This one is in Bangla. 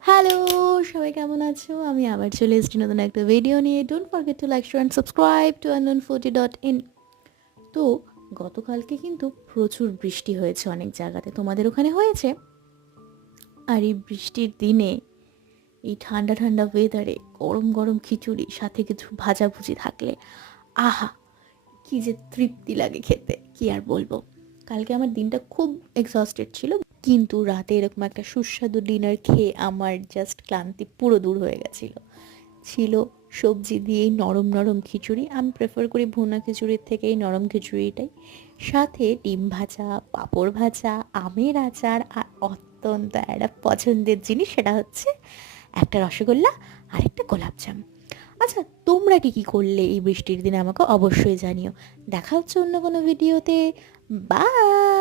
হ্যালো, সবাই কেমন আছো? আমি আবার চলে এসেছি নতুন একটা ভিডিও নিয়ে। Don't forget to like, share and subscribe to unknown foodie.in। তো গতকালকে কিন্তু প্রচুর বৃষ্টি হয়েছে অনেক জায়গাতে। তোমাদের ওখানে হয়েছে? আর এই বৃষ্টির দিনে এই ঠান্ডা ঠান্ডা ওয়েদারে গরম গরম খিচুড়ি সাথে কিছু ভাজাভুজি থাকলে আহা! কি যে তৃপ্তি লাগে খেতে, কি আর বলবো। কালকে আমার দিনটা খুব এক্সস্টেড ছিল, কিন্তু রাতে এরকম একটা সুস্বাদু ডিনার খেয়ে আমার জাস্ট ক্লান্তি পুরো দূর হয়ে গেছিল। ছিল সবজি দিয়েই নরম নরম খিচুড়ি। আমি প্রেফার করি ভুনা খিচুড়ির থেকে এই নরম খিচুড়িটাই। সাথে ডিম ভাজা, পাঁপড় ভাজা, আমের আচার, আর অত্যন্ত একটা পছন্দের জিনিস, সেটা হচ্ছে একটা রসগোল্লা আর একটা গোলাপজাম। আচ্ছা, তোমরা কি কি করলে এই বৃষ্টির দিনে আমাকে অবশ্যই জানিও। দেখা হচ্ছে অন্য কোনো ভিডিওতে। বাই।